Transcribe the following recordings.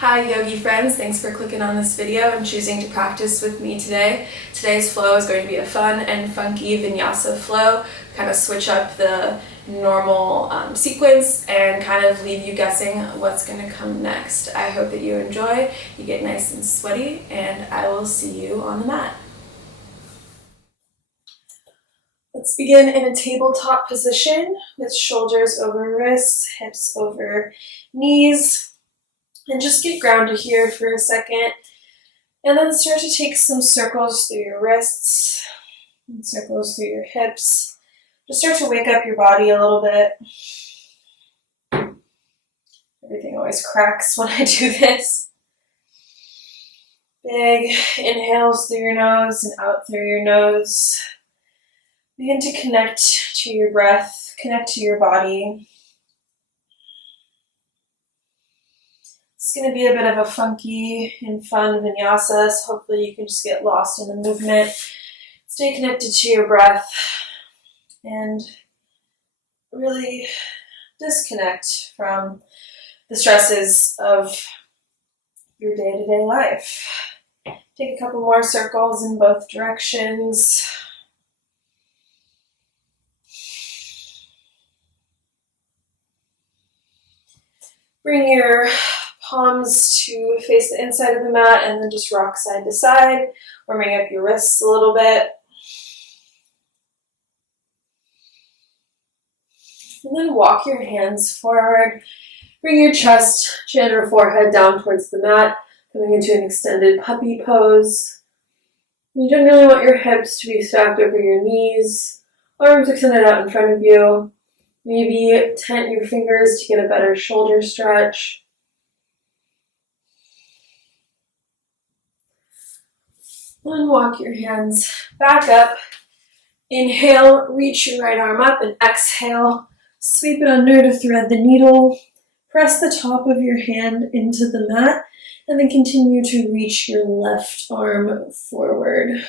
Hi yogi friends, thanks for clicking on this video and choosing to practice with me today. Today's flow is going to be a fun and funky vinyasa flow, kind of switch up the normal sequence and kind of leave you guessing what's going to come next. I hope that you enjoy, you get nice and sweaty, and I will see you on the mat. Let's begin in a tabletop position with shoulders over wrists, hips over knees. And just get grounded here for a second. And then start to take some circles through your wrists and circles through your hips. Just start to wake up your body a little bit. Everything always cracks when I do this. Big inhales through your nose and out through your nose. Begin to connect to your breath, connect to your body. It's going to be a bit of a funky and fun vinyasa, so hopefully you can just get lost in the movement. Stay connected to your breath and really disconnect from the stresses of your day-to-day life. Take a couple more circles in both directions. Bring your palms to face the inside of the mat and then just rock side to side, warming up your wrists a little bit. And then walk your hands forward. Bring your chest, chin, or forehead down towards the mat, coming into an extended puppy pose. You don't really want your hips to be stacked over your knees, arms extended out in front of you. Maybe tent your fingers to get a better shoulder stretch. And walk your hands back up. Inhale, reach your right arm up, and exhale, sweep it under to thread the needle. Press the top of your hand into the mat, and then continue to reach your left arm forward.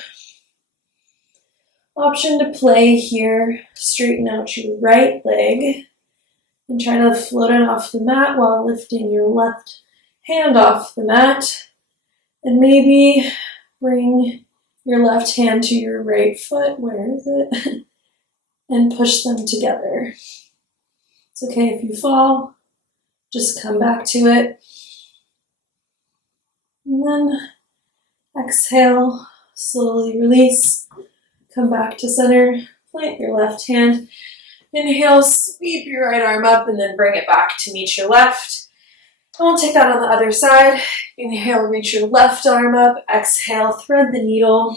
Option to play here, straighten out your right leg, and try to float it off the mat while lifting your left hand off the mat. And maybe bring your left hand to your right foot, where is it? And push them together. It's okay if you fall, just come back to it. And then exhale, slowly release, come back to center, plant your left hand. Inhale, sweep your right arm up and then bring it back to meet your left. And we'll take that on the other side. Inhale, reach your left arm up. Exhale, thread the needle.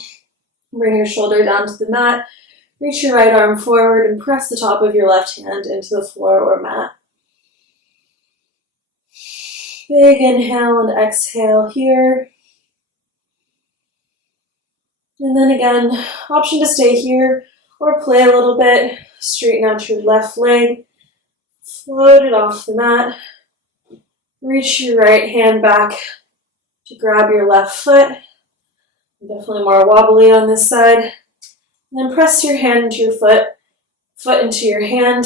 Bring your shoulder down to the mat. Reach your right arm forward and press the top of your left hand into the floor or mat. Big inhale and exhale here. And then again, option to stay here or play a little bit. Straighten out your left leg. Float it off the mat. Reach your right hand back to grab your left foot. Definitely more wobbly on this side. And then press your hand into your foot into your hand.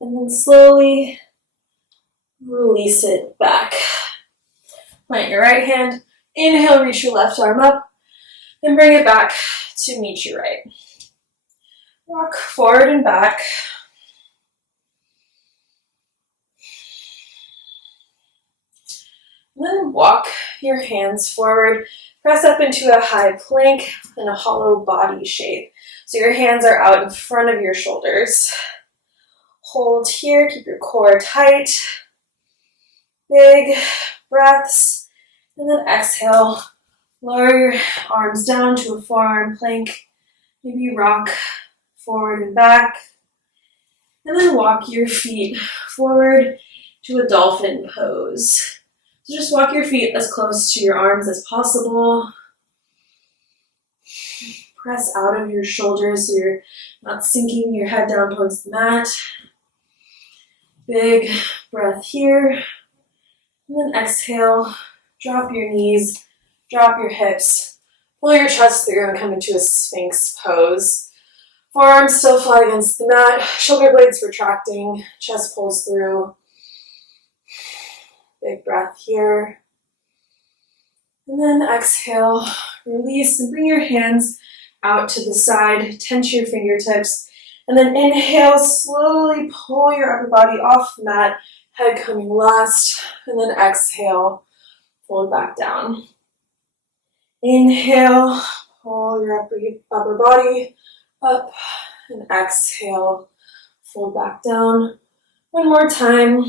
And then slowly release it back. Plant your right hand. Inhale, reach your left arm up. And bring it back to meet your right. Rock forward and back. And then walk your hands forward. Press up into a high plank in a hollow body shape. So your hands are out in front of your shoulders. Hold here, keep your core tight. Big breaths. And then exhale. Lower your arms down to a forearm plank. Maybe rock forward and back. And then walk your feet forward to a dolphin pose. So just walk your feet as close to your arms as possible. Press out of your shoulders so you're not sinking your head down towards the mat. Big breath here. And then exhale, drop your knees, drop your hips, pull your chest through and come into a Sphinx pose. Forearms still flat against the mat, shoulder blades retracting, chest pulls through. Big breath here. And then exhale, release, and bring your hands out to the side, tense your fingertips. And then inhale, slowly pull your upper body off the mat, head coming last. And then exhale, fold back down. Inhale, pull your upper body up, and exhale, fold back down. One more time.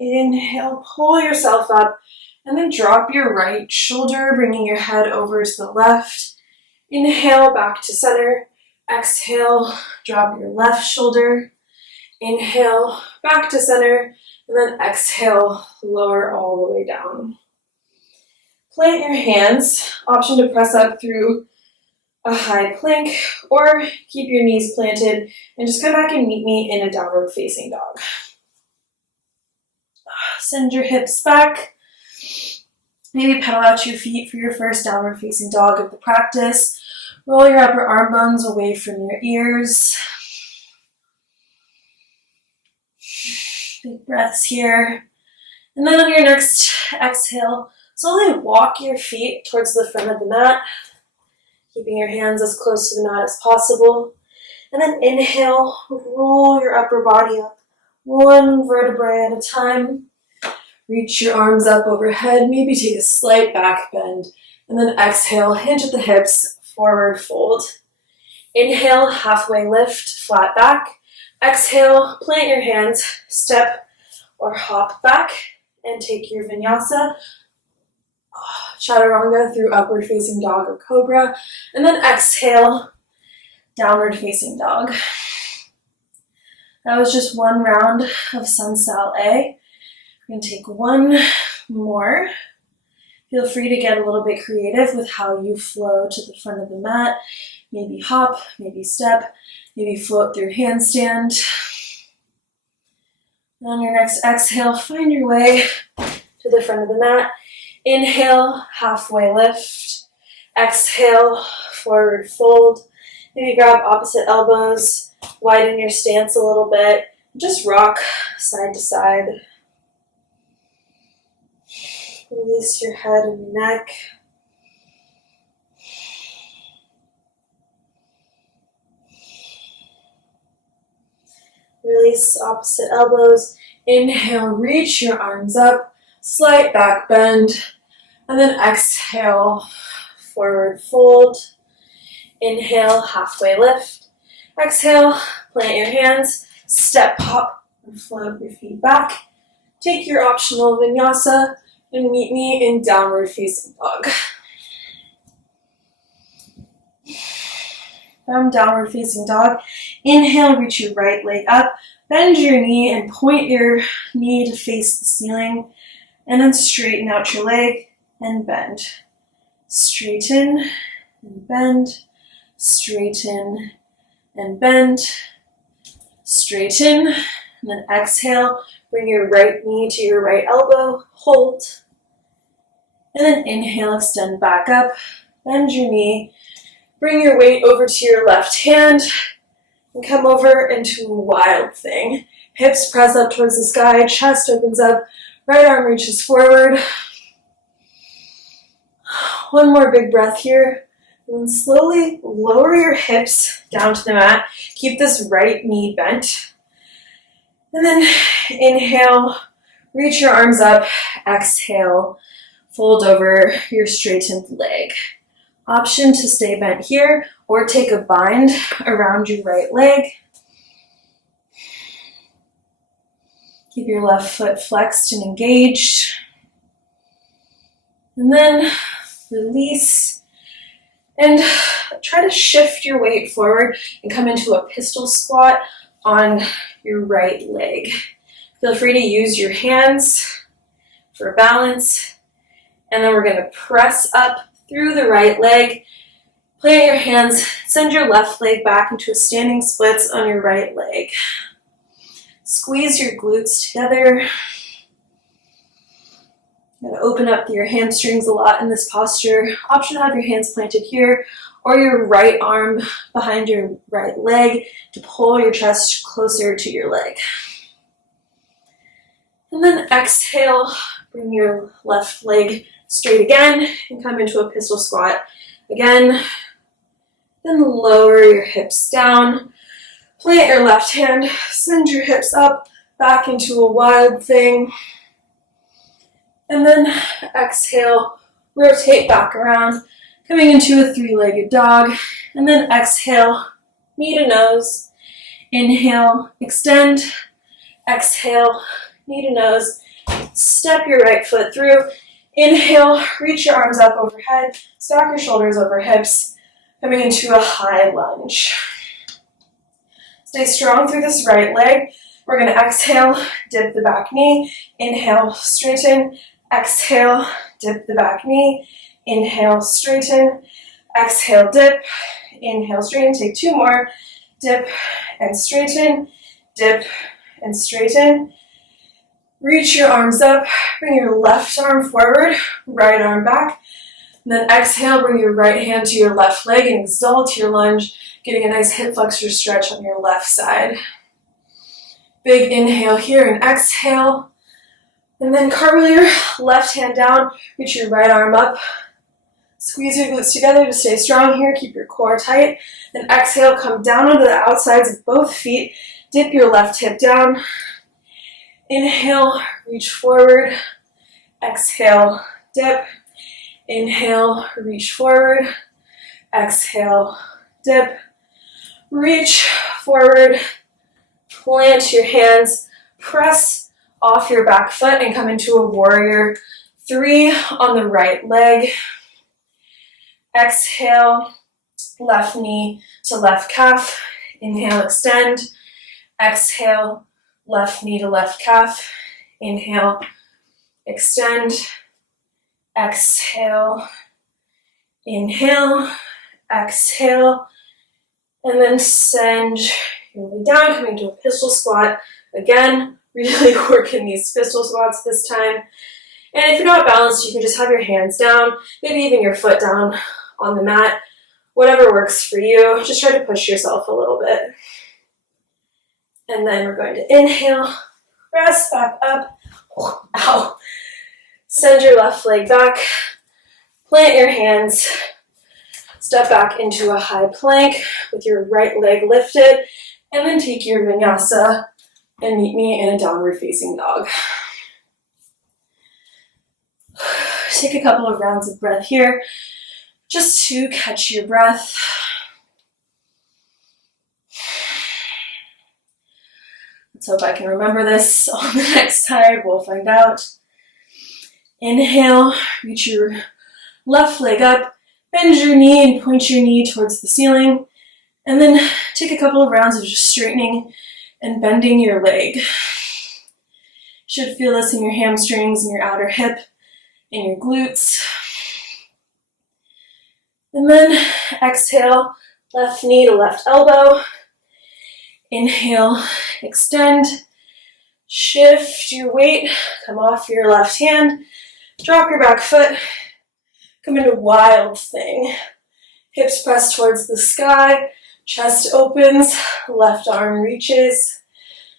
Inhale, pull yourself up, and then drop your right shoulder, bringing your head over to the left. Inhale, back to center. Exhale, drop your left shoulder. Inhale, back to center, and then exhale, lower all the way down. Plant your hands, option to press up through a high plank, or keep your knees planted and just come back and meet me in a downward facing dog. Send your hips back. Maybe pedal out your feet for your first downward facing dog of the practice. Roll your upper arm bones away from your ears. Big breaths here. And then on your next exhale, slowly walk your feet towards the front of the mat, keeping your hands as close to the mat as possible. And then inhale, roll your upper body up, one vertebrae at a time. Reach your arms up overhead, maybe take a slight back bend. And then exhale, hinge at the hips, forward fold. Inhale, halfway lift, flat back. Exhale, plant your hands, step or hop back, and take your vinyasa, chaturanga through upward facing dog or cobra. And then exhale, downward facing dog. That was just one round of Sun Sal A. We're going to take one more. Feel free to get a little bit creative with how you flow to the front of the mat. Maybe hop, maybe step, maybe float through handstand. And on your next exhale, find your way to the front of the mat. Inhale, halfway lift. Exhale, forward fold. Maybe grab opposite elbows, widen your stance a little bit. Just rock side to side. Release your head and your neck. Release opposite elbows. Inhale, reach your arms up, slight back bend, and then exhale, forward fold. Inhale, halfway lift. Exhale, plant your hands, step, hop, and float your feet back. Take your optional vinyasa and meet me in downward facing dog. From downward facing dog, inhale, reach your right leg up, bend your knee and point your knee to face the ceiling, and then straighten out your leg and bend. Straighten and bend, straighten and bend, straighten, and then exhale, bring your right knee to your right elbow, hold, and then inhale, extend back up, bend your knee, bring your weight over to your left hand, and come over into Wild Thing. Hips press up towards the sky, chest opens up, right arm reaches forward. One more big breath here. And then slowly lower your hips down to the mat. Keep this right knee bent. And then inhale, reach your arms up, exhale, fold over your straightened leg. Option to stay bent here or take a bind around your right leg. Keep your left foot flexed and engaged. And then release and try to shift your weight forward and come into a pistol squat on your right leg. Feel free to use your hands for balance. And then we're going to press up through the right leg. Plant your hands, send your left leg back into a standing splits on your right leg. Squeeze your glutes together. You're going to open up your hamstrings a lot in this posture. Option to have your hands planted here or your right arm behind your right leg to pull your chest closer to your leg. And then exhale, bring your left leg straight again and come into a pistol squat again. Then lower your hips down. Plant your left hand, send your hips up, back into a wild thing. And then exhale, rotate back around, coming into a three-legged dog. And then exhale, knee to nose. Inhale, extend. Exhale, knee to nose. Step your right foot through. Inhale, reach your arms up overhead. Stack your shoulders over hips. Coming into a high lunge. Stay strong through this right leg. We're going to exhale, dip the back knee. Inhale, straighten. Exhale, dip the back knee. Inhale, straighten. Exhale, dip. Inhale, straighten. Take two more. Dip and straighten. Dip and straighten. Reach your arms up. Bring your left arm forward, right arm back. And then exhale, bring your right hand to your left leg and exalt your lunge, getting a nice hip flexor stretch on your left side. Big inhale here and exhale. And then cartwheel your left hand down, reach your right arm up. Squeeze your glutes together to stay strong here, keep your core tight. Then exhale, come down onto the outsides of both feet. Dip your left hip down. Inhale, reach forward. Exhale, dip. Inhale, reach forward. Exhale, dip. Reach forward. Plant your hands. Press off your back foot and come into a warrior three on the right leg. Exhale, left knee to left calf. Inhale, extend. Exhale, left knee to left calf. Inhale, extend. Exhale, inhale, exhale, and then send your way down, coming to a pistol squat. Again, really working these pistol squats this time. And if you're not balanced, you can just have your hands down, maybe even your foot down on the mat. Whatever works for you. Just try to push yourself a little bit. And then we're going to inhale, press back up. Ow. Send your left leg back, plant your hands, step back into a high plank with your right leg lifted, and then take your vinyasa and meet me in a downward facing dog. Take a couple of rounds of breath here, just to catch your breath. Let's hope I can remember this on the next time. We'll find out. Inhale, reach your left leg up, bend your knee and point your knee towards the ceiling, and then take a couple of rounds of just straightening and bending your leg. You should feel this in your hamstrings and your outer hip and your glutes. And then exhale, left knee to left elbow. Inhale, extend, shift your weight, come off your left hand. Drop your back foot, come into wild thing. Hips press towards the sky, chest opens, left arm reaches.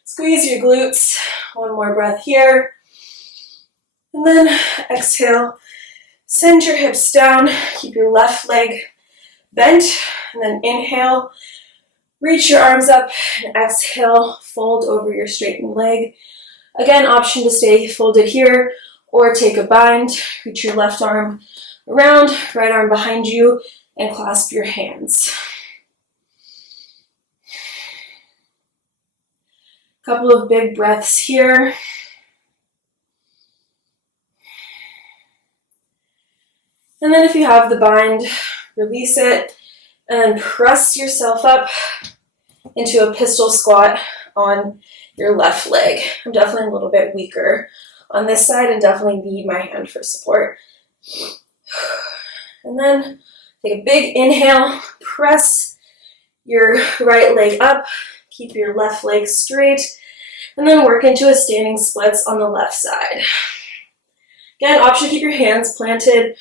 Squeeze your glutes, one more breath here. And then exhale, send your hips down, keep your left leg bent, and then inhale, reach your arms up, and exhale, fold over your straightened leg. Again, option to stay folded here, or take a bind, reach your left arm around, right arm behind you, and clasp your hands. Couple of big breaths here. And then if you have the bind, release it, and then press yourself up into a pistol squat on your left leg. I'm definitely a little bit weaker on this side and definitely need my hand for support. And then take a big inhale, press your right leg up, keep your left leg straight, and then work into a standing splits on the left side. Again, option to keep your hands planted,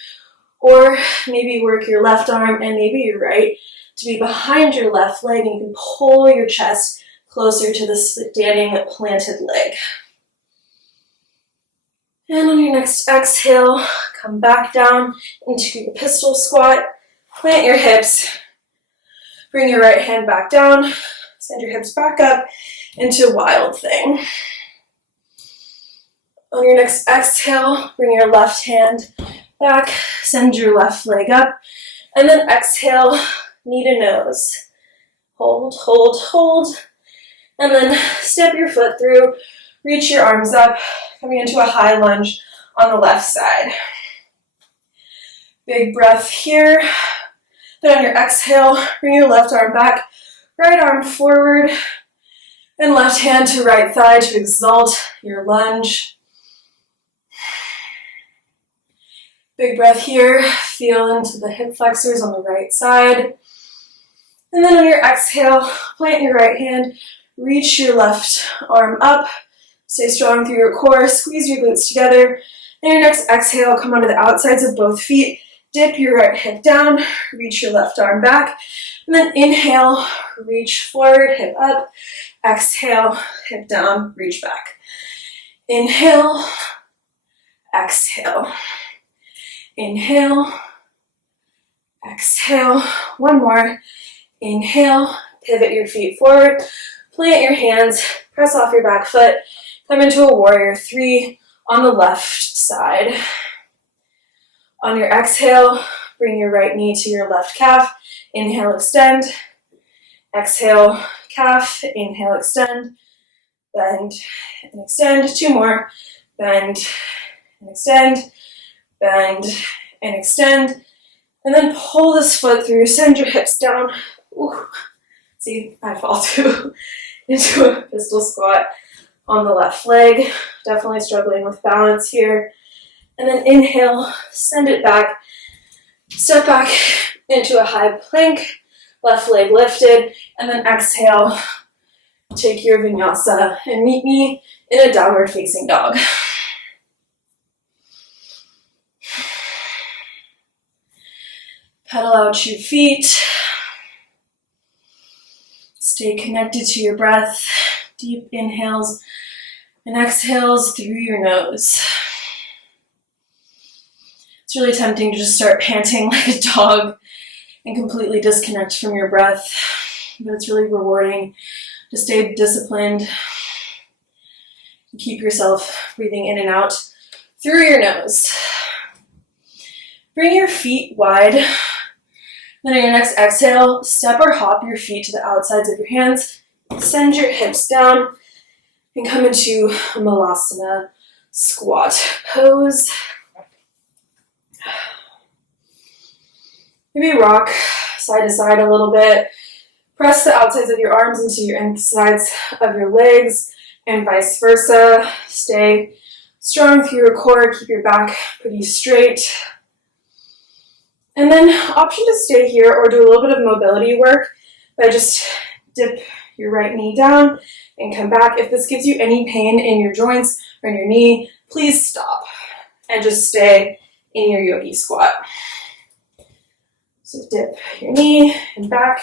or maybe work your left arm and maybe your right to be behind your left leg, and you can pull your chest closer to the standing planted leg. And on your next exhale, come back down into your pistol squat. Plant your hips. Bring your right hand back down. Send your hips back up into wild thing. On your next exhale, bring your left hand back. Send your left leg up. And then exhale, knee to nose. Hold, hold, hold. And then step your foot through. Reach your arms up, coming into a high lunge on the left side. Big breath here. Then on your exhale, bring your left arm back, right arm forward, and left hand to right thigh to exalt your lunge. Big breath here. Feel into the hip flexors on the right side. And then on your exhale, plant your right hand, reach your left arm up. Stay strong through your core, squeeze your glutes together. And your next exhale, come onto the outsides of both feet. Dip your right hip down, reach your left arm back. And then inhale, reach forward, hip up. Exhale, hip down, reach back. Inhale, exhale. Inhale, exhale. One more. Inhale, pivot your feet forward. Plant your hands, press off your back foot. Come into a warrior three on the left side. On your exhale, bring your right knee to your left calf. Inhale, extend. Exhale, calf. Inhale, extend. Bend and extend. Two more. Bend and extend. Bend and extend. And then pull this foot through. Send your hips down. Ooh. See, I fall too into a pistol squat on the left leg. Definitely struggling with balance here. And then inhale, send it back. Step back into a high plank. Left leg lifted. And then exhale, take your vinyasa and meet me in a downward facing dog. Pedal out your feet. Stay connected to your breath. Deep inhales and exhales through your nose. It's really tempting to just start panting like a dog and completely disconnect from your breath, but it's really rewarding to stay disciplined and keep yourself breathing in and out through your nose. Bring your feet wide. Then on your next exhale, step or hop your feet to the outsides of your hands. Send your hips down and come into a Malasana squat pose. Maybe rock side to side a little bit. Press the outsides of your arms into your insides of your legs and vice versa. Stay strong through your core. Keep your back pretty straight. And then option to stay here or do a little bit of mobility work by just dip your right knee down and come back. If this gives you any pain in your joints or in your knee, please stop and just stay in your yogi squat. So dip your knee and back,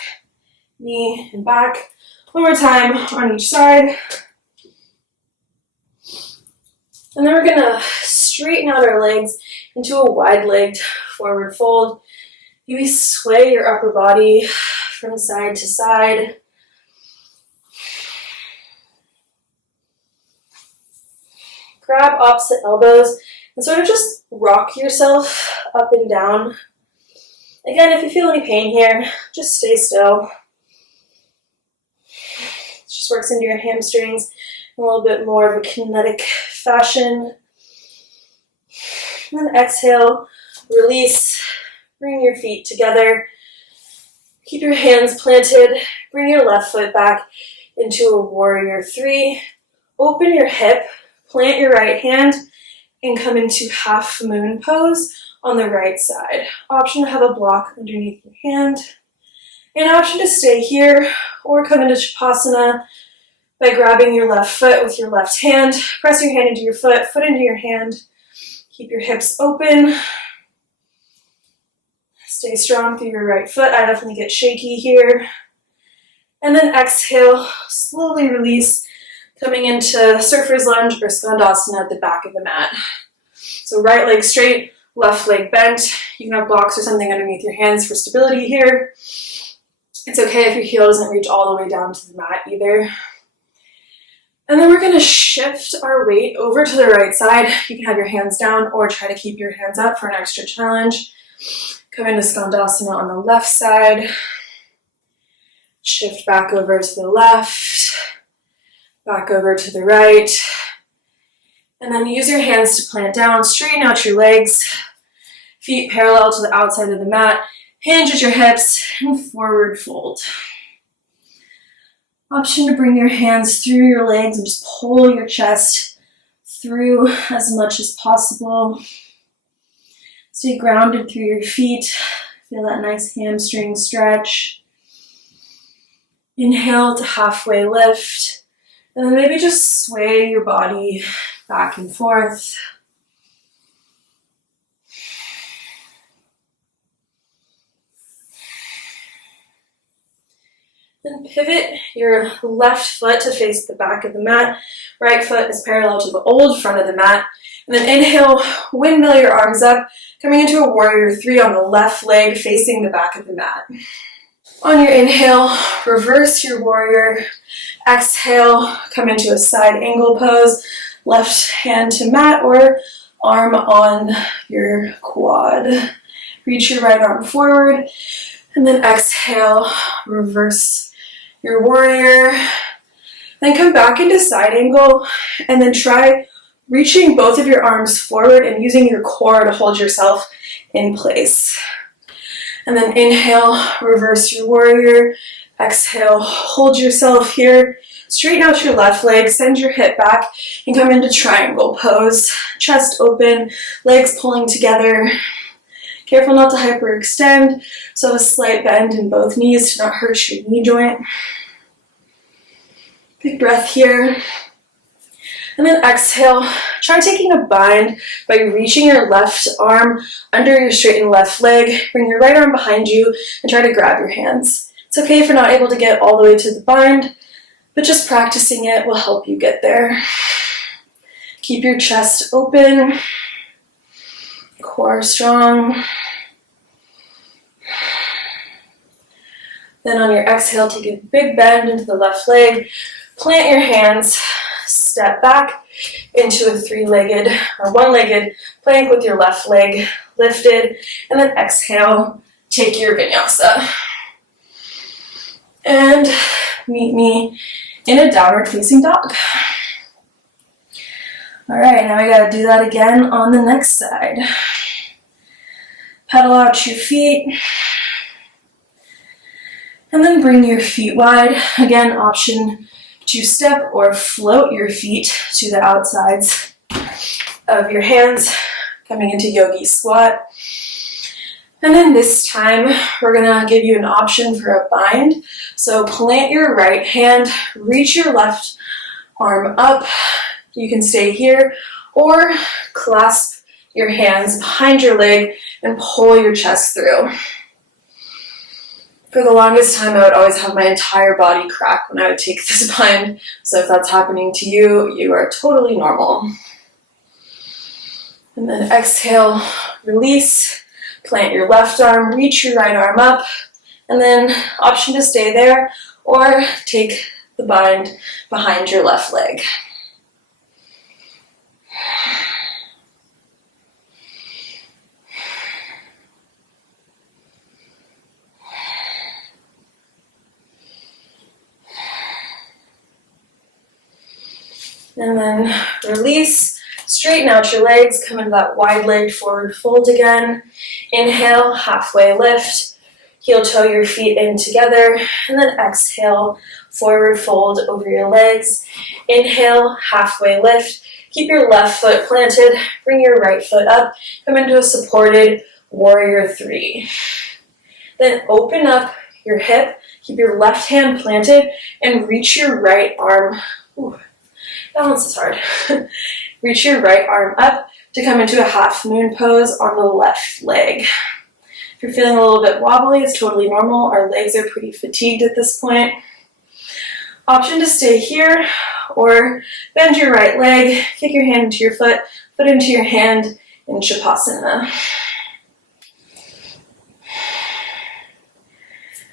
knee and back. One more time on each side. And then we're gonna straighten out our legs into a wide-legged forward fold. Maybe sway your upper body from side to side. Grab opposite elbows and sort of just rock yourself up and down. Again, if you feel any pain here, just stay still. It just works into your hamstrings in a little bit more of a kinetic fashion. And then exhale, release, bring your feet together. Keep your hands planted. Bring your left foot back into a warrior three. Open your hip, plant your right hand, and come into half moon pose on the right side. Option to have a block underneath your hand. And option to stay here or come into Shavasana by grabbing your left foot with your left hand. Press your hand into your foot, foot into your hand. Keep your hips open. Stay strong through your right foot. I definitely get shaky here. And then exhale, slowly release, coming into surfer's lunge or skandasana at the back of the mat. So right leg straight, left leg bent. You can have blocks or something underneath your hands for stability here. It's okay if your heel doesn't reach all the way down to the mat either. And then we're going to shift our weight over to the right side. You can have your hands down or try to keep your hands up for an extra challenge. Come into Skandasana on the left side. Shift back over to the left, back over to the right. And then use your hands to plant down, straighten out your legs, feet parallel to the outside of the mat, hinge at your hips, and forward fold. Option to bring your hands through your legs and just pull your chest through as much as possible. Stay grounded through your feet. Feel that nice hamstring stretch. Inhale to halfway lift. And then maybe just sway your body back and forth. Then pivot your left foot to face the back of the mat. Right foot is parallel to the old front of the mat. And then inhale, windmill your arms up, coming into a warrior three on the left leg facing the back of the mat. On your inhale, reverse your warrior. Exhale, come into a side angle pose. Left hand to mat or arm on your quad. Reach your right arm forward. And then exhale, reverse your warrior. Then come back into side angle and then try reaching both of your arms forward and using your core to hold yourself in place. And then inhale, reverse your warrior. Exhale, hold yourself here. Straighten out your left leg, send your hip back, and come into triangle pose. Chest open, legs pulling together. Careful not to hyperextend, so a slight bend in both knees to not hurt your knee joint. Big breath here. And then exhale, try taking a bind by reaching your left arm under your straightened left leg. Bring your right arm behind you and try to grab your hands. It's okay if you're not able to get all the way to the bind, but just practicing it will help you get there. Keep your chest open, core strong. Then on your exhale, take a big bend into the left leg. Plant your hands, step back into a three-legged or one-legged plank with your left leg lifted, and then exhale, take your vinyasa. And meet me in a downward facing dog. All right, now we gotta do that again on the next side. Pedal out your feet. And then bring your feet wide. Again, option to step or float your feet to the outsides of your hands, coming into yogi squat. And then this time, we're gonna give you an option for a bind. So plant your right hand, reach your left arm up. You can stay here, or clasp your hands behind your leg and pull your chest through. For the longest time, I would always have my entire body crack when I would take this bind. So if that's happening to you, you are totally normal. And then exhale, release, plant your left arm, reach your right arm up, and then option to stay there or take the bind behind your left leg. And then release, straighten out your legs, come into that wide-legged forward fold again. Inhale, halfway lift, heel toe your feet in together, and then exhale, forward fold over your legs. Inhale, halfway lift, keep your left foot planted, bring your right foot up, come into a supported warrior three. Then open up your hip, keep your left hand planted, and reach your right arm. Balance is hard. Reach your right arm up to come into a half moon pose on the left leg. If you're feeling a little bit wobbly, it's totally normal. Our legs are pretty fatigued at this point. Option to stay here or bend your right leg, kick your hand into your foot, foot into your hand, in Shavasana.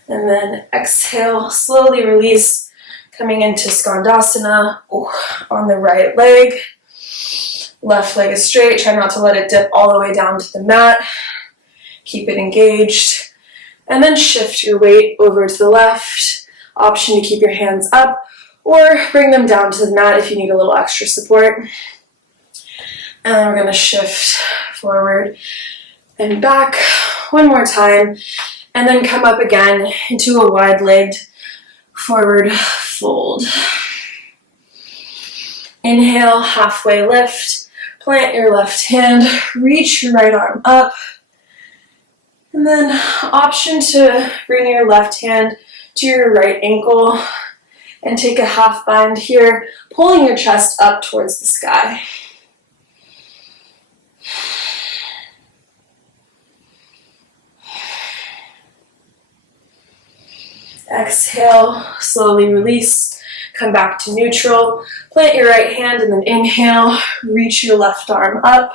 And then exhale, slowly release, coming into Skandasana on the right leg. Left leg is straight. Try not to let it dip all the way down to the mat. Keep it engaged. And then shift your weight over to the left. Option to keep your hands up or bring them down to the mat if you need a little extra support. And then we're going to shift forward and back one more time. And then come up again into a wide-legged forward fold. Inhale, halfway lift. Plant your left hand, reach your right arm up. And then option to bring your left hand to your right ankle and take a half bind here, pulling your chest up towards the sky. Exhale, slowly release, come back to neutral. Plant your right hand and then inhale, reach your left arm up.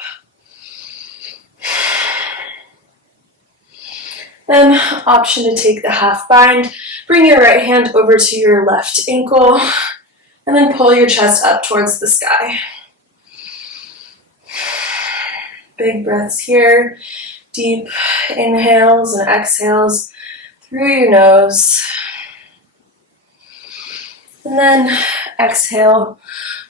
Then option to take the half bind, bring your right hand over to your left ankle, and then pull your chest up towards the sky. Big breaths here, deep inhales and exhales through your nose. And then exhale,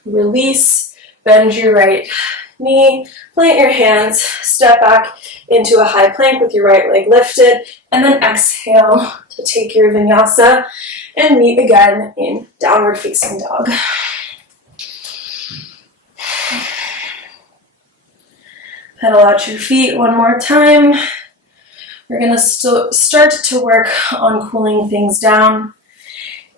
release, bend your right knee, plant your hands, step back into a high plank with your right leg lifted, and then exhale to take your vinyasa and meet again in downward facing dog. Pedal out your feet one more time. We're going to start to work on cooling things down.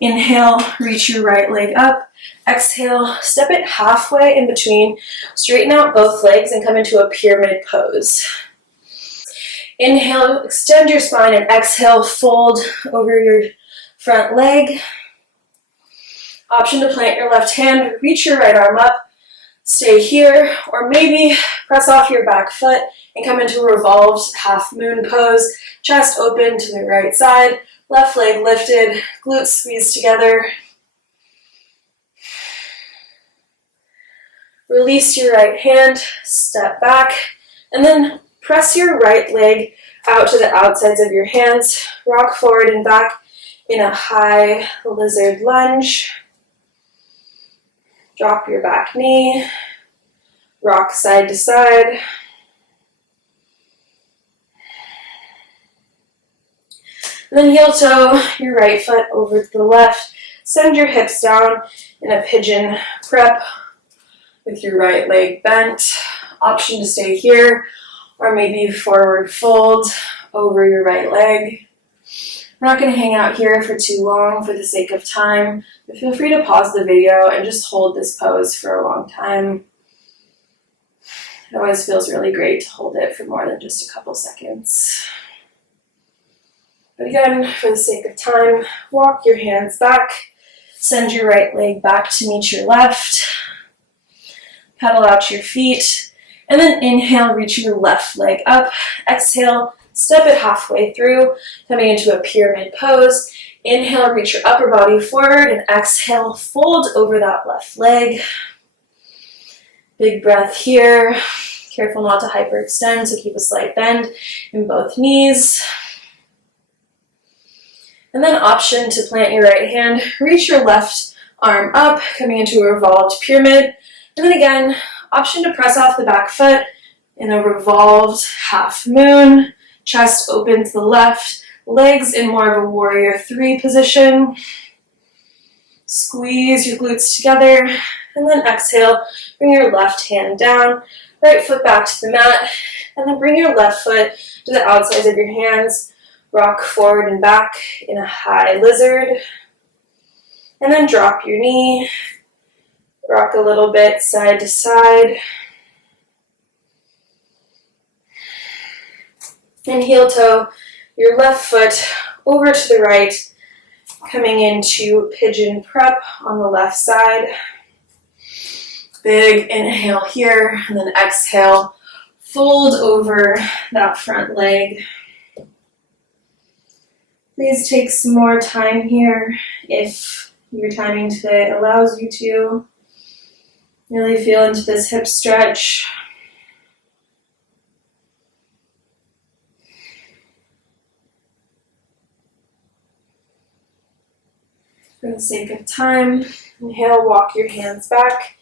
Inhale, reach your right leg up. Exhale, step it halfway in between. Straighten out both legs and come into a pyramid pose. Inhale, extend your spine, and exhale, fold over your front leg. Option to plant your left hand, reach your right arm up, stay here, or maybe press off your back foot and come into a revolved half moon pose. Chest open to the right side, left leg lifted, glutes squeezed together. Release your right hand, step back, and then press your right leg out to the outsides of your hands. Rock forward and back in a high lizard lunge. Drop your back knee, rock side to side. And then heel toe your right foot over to the left. Send your hips down in a pigeon prep with your right leg bent. Option to stay here, or maybe forward fold over your right leg. We're not going to hang out here for too long for the sake of time, but feel free to pause the video and just hold this pose for a long time. It always feels really great to hold it for more than just a couple seconds. But again, for the sake of time, walk your hands back, send your right leg back to meet your left, pedal out your feet, and then inhale, reach your left leg up. Exhale, step it halfway through, coming into a pyramid pose. Inhale, reach your upper body forward, and exhale, fold over that left leg. Big breath here. Careful not to hyperextend, so keep a slight bend in both knees. And then option to plant your right hand, reach your left arm up, coming into a revolved pyramid. And then again, option to press off the back foot in a revolved half moon. Chest open to the left, legs in more of a warrior three position. Squeeze your glutes together, and then exhale, bring your left hand down, right foot back to the mat, and then bring your left foot to the outsides of your hands. Rock forward and back in a high lizard, and then drop your knee, rock a little bit side to side, and heel toe your left foot over to the right, coming into pigeon prep on the left side. Big inhale here, and then exhale, fold over that front leg. Please take some more time here if your timing today allows you to. Really feel into this hip stretch. For the sake of time, inhale, walk your hands back.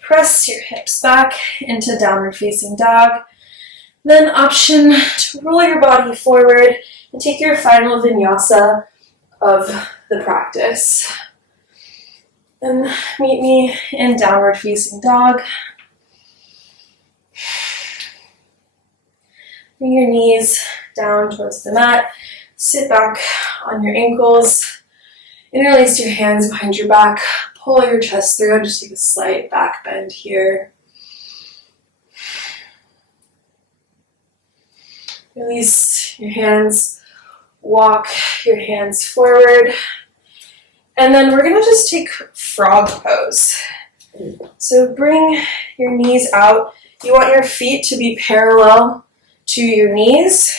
Press your hips back into downward facing dog. Then option to roll your body forward and take your final vinyasa of the practice. And meet me in downward facing dog. Bring your knees down towards the mat. Sit back on your ankles. Interlace your hands behind your back. Pull your chest through and just take a slight back bend here. Release your hands. Walk your hands forward. And then we're going to just take frog pose. So bring your knees out. You want your feet to be parallel to your knees.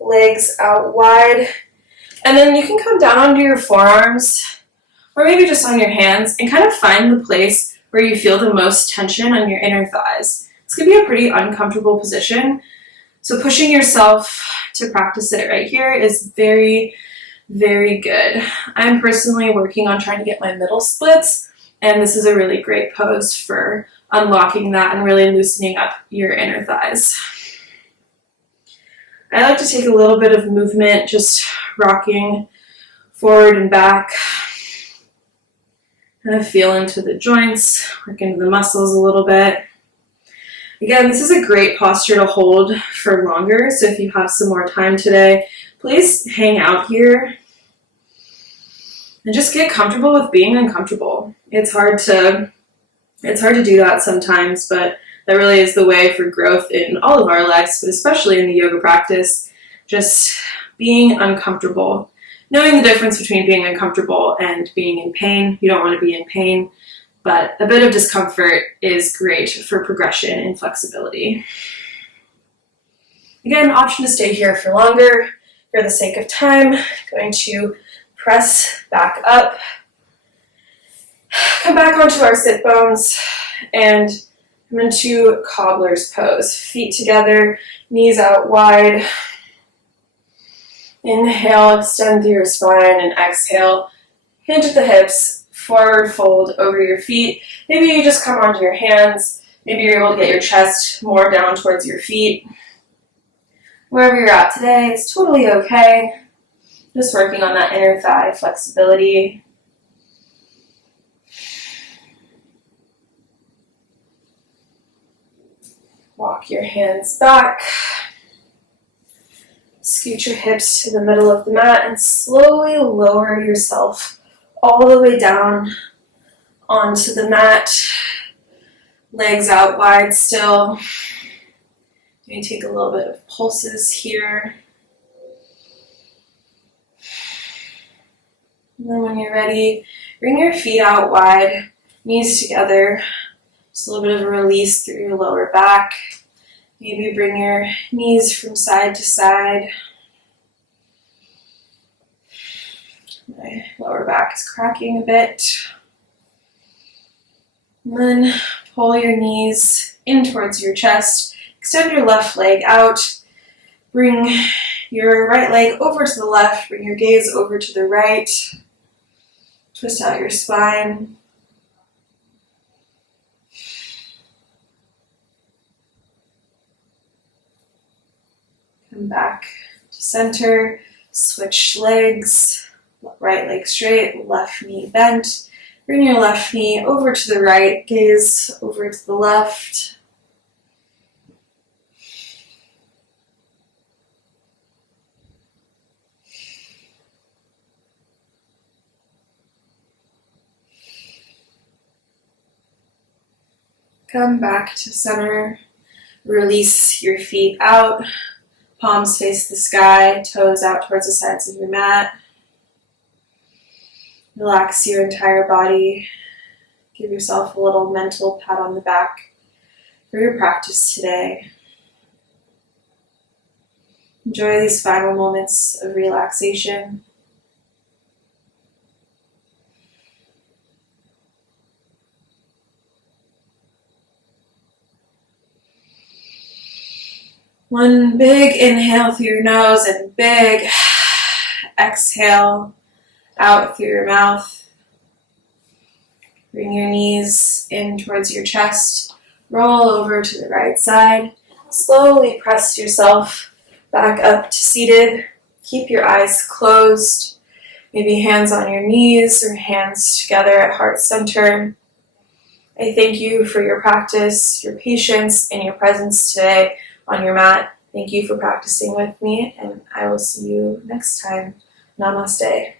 Legs out wide. And then you can come down onto your forearms, or maybe just on your hands, and kind of find the place where you feel the most tension on your inner thighs. It's going to be a pretty uncomfortable position. So pushing yourself to practice it right here is very, very good. I'm personally working on trying to get my middle splits, and this is a really great pose for unlocking that and really loosening up your inner thighs. I like to take a little bit of movement, just rocking forward and back. Kind of feel into the joints, work into the muscles a little bit. Again, this is a great posture to hold for longer, so if you have some more time today, please hang out here and just get comfortable with being uncomfortable. It's hard to do that sometimes, but that really is the way for growth in all of our lives, but especially in the yoga practice. Just being uncomfortable, knowing the difference between being uncomfortable and being in pain. You don't want to be in pain, but a bit of discomfort is great for progression and flexibility. Again, option to stay here for longer. For the sake of time, going to press back up, come back onto our sit bones, and come into cobbler's pose. Feet together, knees out wide. Inhale, extend through your spine, and exhale, hinge at the hips, forward fold over your feet. Maybe you just come onto your hands. Maybe you're able to get your chest more down towards your feet. Wherever you're at today, it's totally okay. Just working on that inner thigh flexibility. Walk your hands back. Scoot your hips to the middle of the mat and slowly lower yourself all the way down onto the mat. Legs out wide still. You can take a little bit of pulses here. And then when you're ready, bring your feet out wide, knees together. Just a little bit of a release through your lower back. Maybe bring your knees from side to side. My lower back is cracking a bit. And then pull your knees in towards your chest. Extend your left leg out. Bring your right leg over to the left. Bring your gaze over to the right. Twist out your spine. Come back to center. Switch legs. Right leg straight, left knee bent. Bring your left knee over to the right. Gaze over to the left. Come back to center. Release your feet out. Palms face the sky, toes out towards the sides of your mat. Relax your entire body. Give yourself a little mental pat on the back for your practice today. Enjoy these final moments of relaxation. One big inhale through your nose and big exhale out through your mouth. Bring your knees in towards your chest. Roll over to the right side. Slowly press yourself back up to seated. Keep your eyes closed. Maybe hands on your knees or hands together at heart center. I thank you for your practice, your patience, and your presence today on your mat. Thank you for practicing with me, and I will see you next time. Namaste.